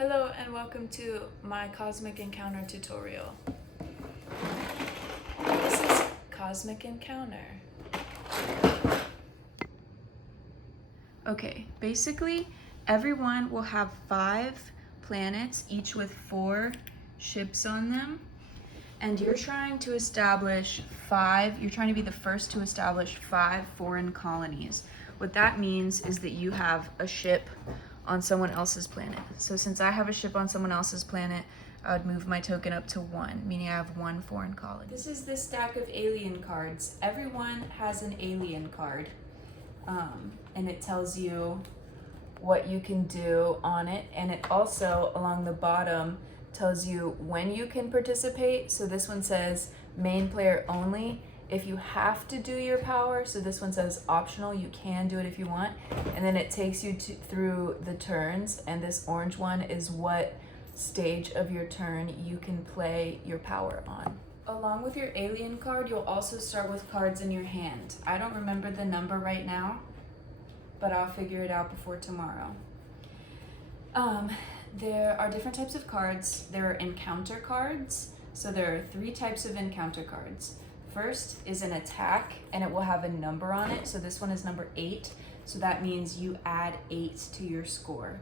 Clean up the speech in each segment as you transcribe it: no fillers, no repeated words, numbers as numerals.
Hello and welcome to my Cosmic Encounter tutorial. This is Cosmic Encounter. Okay, basically everyone will have 5 planets, each with 4 ships on them. And you're trying to establish you're trying to be the first to establish 5 foreign colonies. What that means is that you have a ship on someone else's planet. So since I have a ship on someone else's planet, I would move my token up to 1, meaning I have 1 foreign colony. This is the stack of alien cards. Everyone has an alien card, and it tells you what you can do on it, and it also, along the bottom, tells you when you can participate. So this one says main player only. If you have to do your power, so this one says optional, you can do it if you want. And then it takes you through the turns, and this orange one is what stage of your turn you can play your power on. Along with your alien card, you'll also start with cards in your hand. I don't remember the number right now, but I'll figure it out before tomorrow. There are different types of cards. There are encounter cards. So there are 3 types of encounter cards. First is an attack, and it will have a number on it. So this one is number 8. So that means you add 8 to your score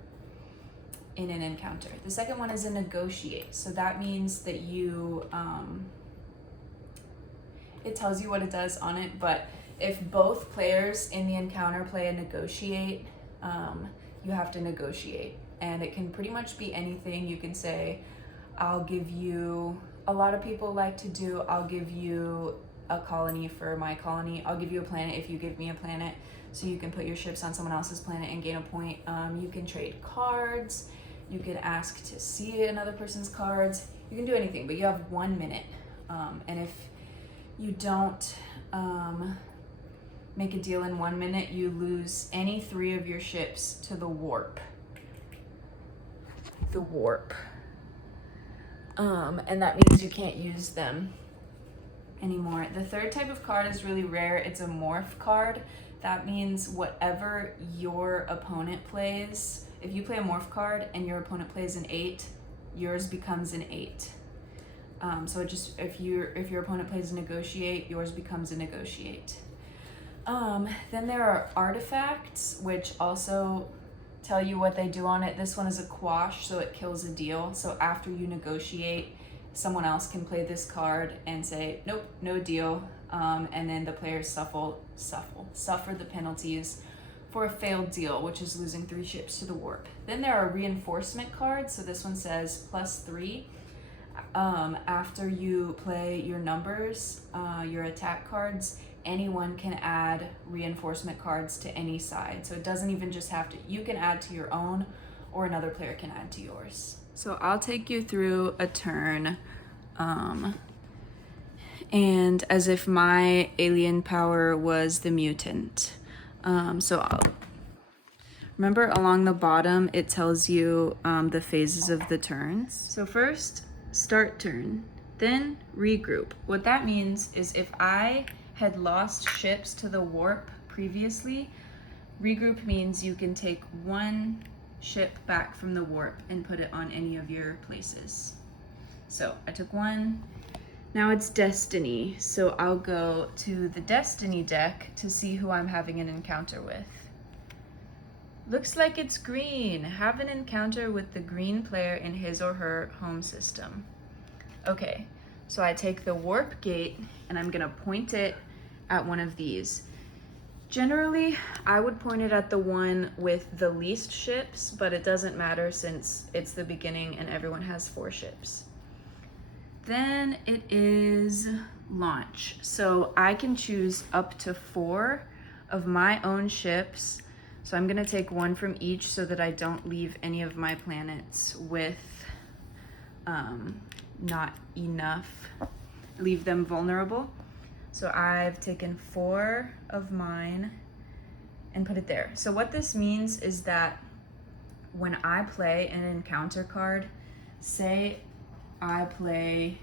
in an encounter. The second one is a negotiate. So that means that you, it tells you what it does on it, but if both players in the encounter play a negotiate, you have to negotiate. And it can pretty much be anything. You can say, I'll give you, a lot of people like to do, I'll give you a colony for my colony. I'll give you a planet if you give me a planet. So you can put your ships on someone else's planet and gain a point. You can trade cards. You can ask to see another person's cards. You can do anything, but you have 1 minute. And if you don't make a deal in 1 minute, you lose any 3 of your ships to the warp. The warp. And that means you can't use them anymore. The third type of card is really rare. It's a morph card. That means whatever your opponent plays, if you play a morph card and your opponent plays an 8, yours becomes an 8. So it just, if your opponent plays a negotiate, yours becomes a negotiate. Then there are artifacts, which also tell you what they do on it. This one is a quash, so it kills a deal. So after you negotiate, someone else can play this card and say, nope, no deal. And then the players suffer the penalties for a failed deal, which is losing 3 ships to the warp. Then there are reinforcement cards. So this one says +3. After you play your numbers, your attack cards, anyone can add reinforcement cards to any side. So it doesn't even just have to, you can add to your own or another player can add to yours. So I'll take you through a turn, and as if my alien power was the mutant. Remember along the bottom, it tells you the phases of the turns. So first, start turn, then regroup. What that means is if I had lost ships to the warp previously, regroup means you can take 1 ship back from the warp and put it on any of your places. So I took 1. Now it's destiny. So I'll go to the destiny deck to see who I'm having an encounter with. Looks like it's green. Have an encounter with the green player in his or her home system. Okay, so I take the warp gate and I'm gonna point it at one of these. Generally, I would point it at the one with the least ships, but it doesn't matter since it's the beginning and everyone has 4 ships. Then it is launch. So I can choose up to 4 of my own ships. So I'm gonna take 1 from each so that I don't leave any of my planets with not enough, leave them vulnerable. So I've taken 4 of mine and put it there. So what this means is that when I play an encounter card, say I play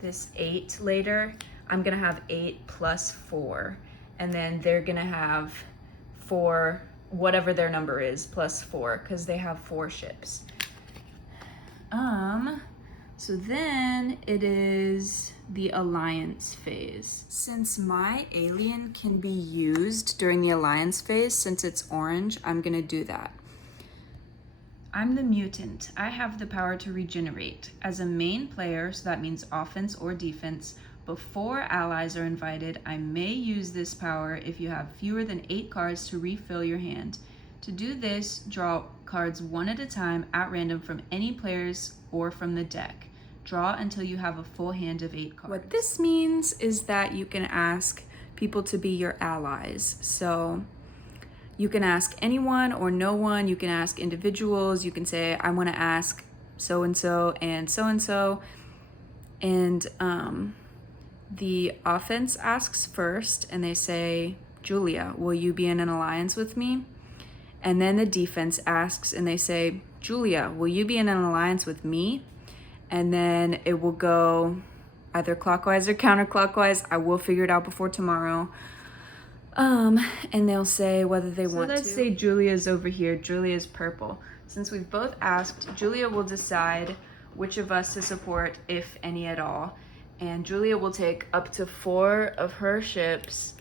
this 8 later, I'm gonna have 8 plus 4, and then they're gonna have 4 whatever their number is, plus 4, because they have 4 ships. So then it is the alliance phase. Since my alien can be used during the alliance phase, since it's orange, I'm gonna do that. I'm the mutant. I have the power to regenerate. As a main player, so that means offense or defense, before allies are invited, I may use this power if you have fewer than 8 cards to refill your hand. To do this, draw cards one at a time at random from any players or from the deck. Draw until you have a full hand of 8 cards. What this means is that you can ask people to be your allies. So you can ask anyone or no one. You can ask individuals. You can say, I want to ask so-and-so and so-and-so. And the offense asks first, and they say, Julia, will you be in an alliance with me? And then the defense asks, and they say, Julia, will you be in an alliance with me? And then it will go either clockwise or counterclockwise. I will figure it out before tomorrow. And they'll say whether they want to. So let's say Julia's over here. Julia's purple. Since we've both asked, Julia will decide which of us to support, if any at all. And Julia will take up to 4 of her ships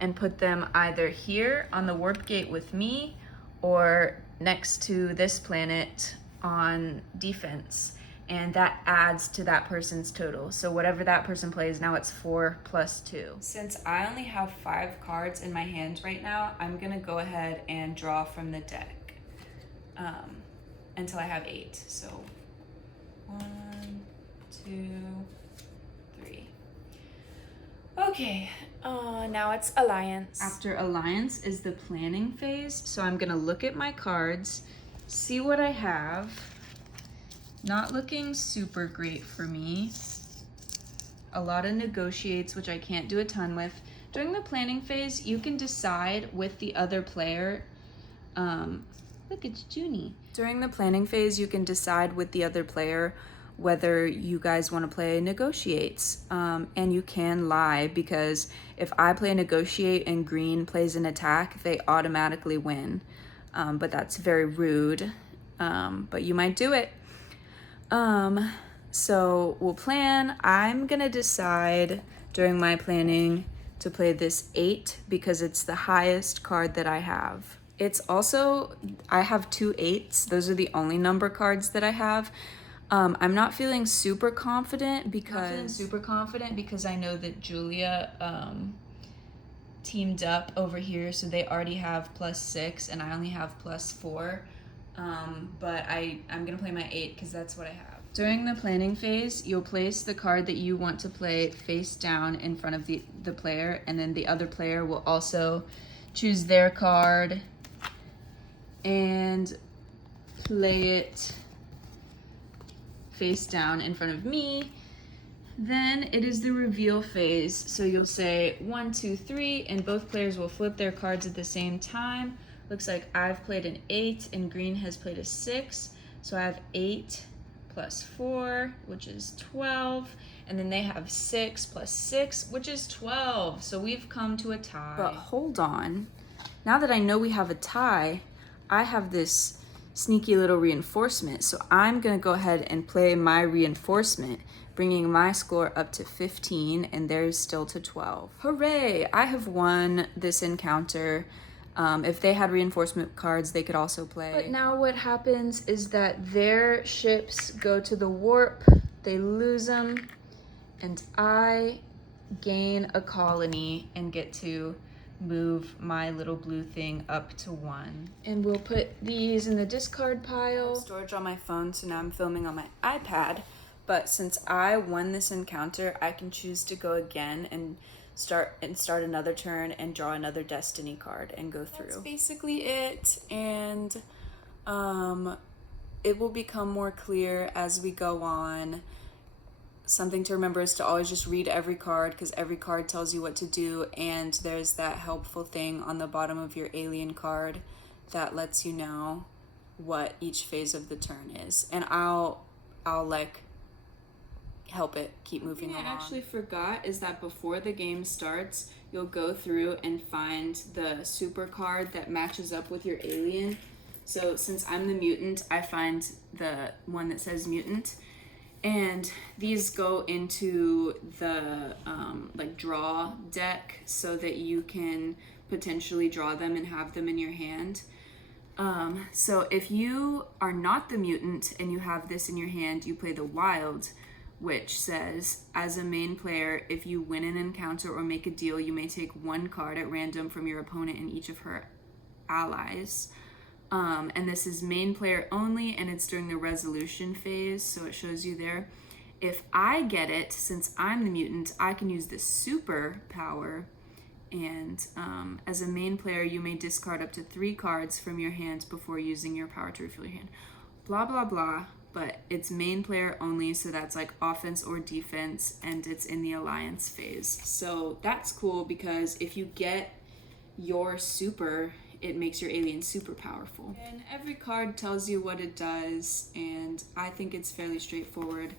and put them either here on the warp gate with me or next to this planet on defense. And that adds to that person's total. So whatever that person plays, now it's 4 plus 2. Since I only have 5 cards in my hand right now, I'm gonna go ahead and draw from the deck until I have 8. So 1, 2, 3. Okay, now it's alliance. After alliance is the planning phase. So I'm gonna look at my cards, see what I have. Not looking super great for me. A lot of negotiates, which I can't do a ton with. During the planning phase, you can decide with the other player. Look, it's Junie. During the planning phase, you can decide with the other player whether you guys want to play negotiates. And you can lie, because if I play negotiate and green plays an attack, they automatically win. But that's very rude. But you might do it. So we'll plan. I'm gonna decide during my planning to play this 8 because it's the highest card that I have. It's also, I have 2 8s. Those are the only number cards that I have. I'm not feeling super confident because I know that Julia teamed up over here, so they already have +6 and I only have +4. But I'm gonna play my 8 because that's what I have. During the planning phase, you'll place the card that you want to play face down in front of the player, and then the other player will also choose their card and play it face down in front of me. Then it is the reveal phase. So you'll say 1, 2, 3, and both players will flip their cards at the same time. Looks like I've played an 8 and green has played a 6. So I have 8 plus 4, which is 12. And then they have 6 plus 6, which is 12. So we've come to a tie. But hold on. Now that I know we have a tie, I have this sneaky little reinforcement. So I'm going to go ahead and play my reinforcement, bringing my score up to 15 and theirs still to 12. Hooray! I have won this encounter. If they had reinforcement cards, they could also play. But now what happens is that their ships go to the warp, they lose them, and I gain a colony and get to move my little blue thing up to 1. And we'll put these in the discard pile. Storage on my phone, so now I'm filming on my iPad. But since I won this encounter, I can choose to go again and start another turn and draw another destiny card and go through. That's basically it, and it will become more clear as we go on. Something to remember is to always just read every card, because every card tells you what to do, and there's that helpful thing on the bottom of your alien card that lets you know what each phase of the turn is. And I'll like help it keep moving along. I actually forgot is that before the game starts, you'll go through and find the super card that matches up with your alien. So since I'm the mutant, I find the one that says mutant. And these go into the like draw deck so that you can potentially draw them and have them in your hand. So if you are not the mutant and you have this in your hand, you play the wild, which says, as a main player, if you win an encounter or make a deal, you may take one card at random from your opponent and each of her allies. And this is main player only, and it's during the resolution phase, so it shows you there. If I get it, since I'm the mutant, I can use the super power, and as a main player, you may discard up to 3 cards from your hand before using your power to refill your hand. Blah, blah, blah, but it's main player only, so that's like offense or defense, and it's in the alliance phase. So that's cool, because if you get your super, it makes your alien super powerful. And every card tells you what it does, and I think it's fairly straightforward.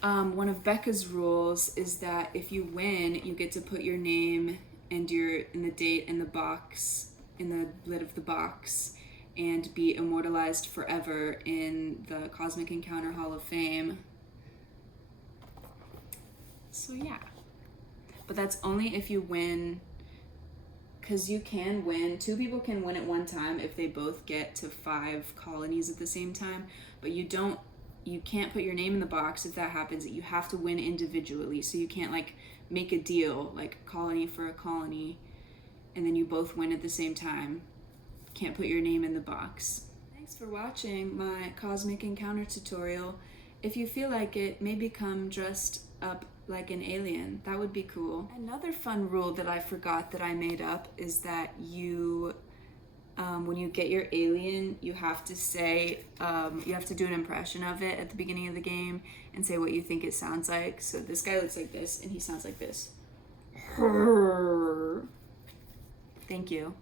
One of Becca's rules is that if you win, you get to put your name and the date in the box, in the lid of the box, and be immortalized forever in the Cosmic Encounter Hall of Fame. So yeah, but that's only if you win, because you can win, 2 people can win at one time if they both get to 5 colonies at the same time, but you can't put your name in the box if that happens. You have to win individually, so you can't like make a deal, like colony for a colony, and then you both win at the same time. Can't put your name in the box. Thanks for watching my Cosmic Encounter tutorial. If you feel like it, maybe come dressed up like an alien. That would be cool. Another fun rule that I forgot that I made up is that you, when you get your alien, you have to say, you have to do an impression of it at the beginning of the game and say what you think it sounds like. So this guy looks like this, and he sounds like this. Thank you.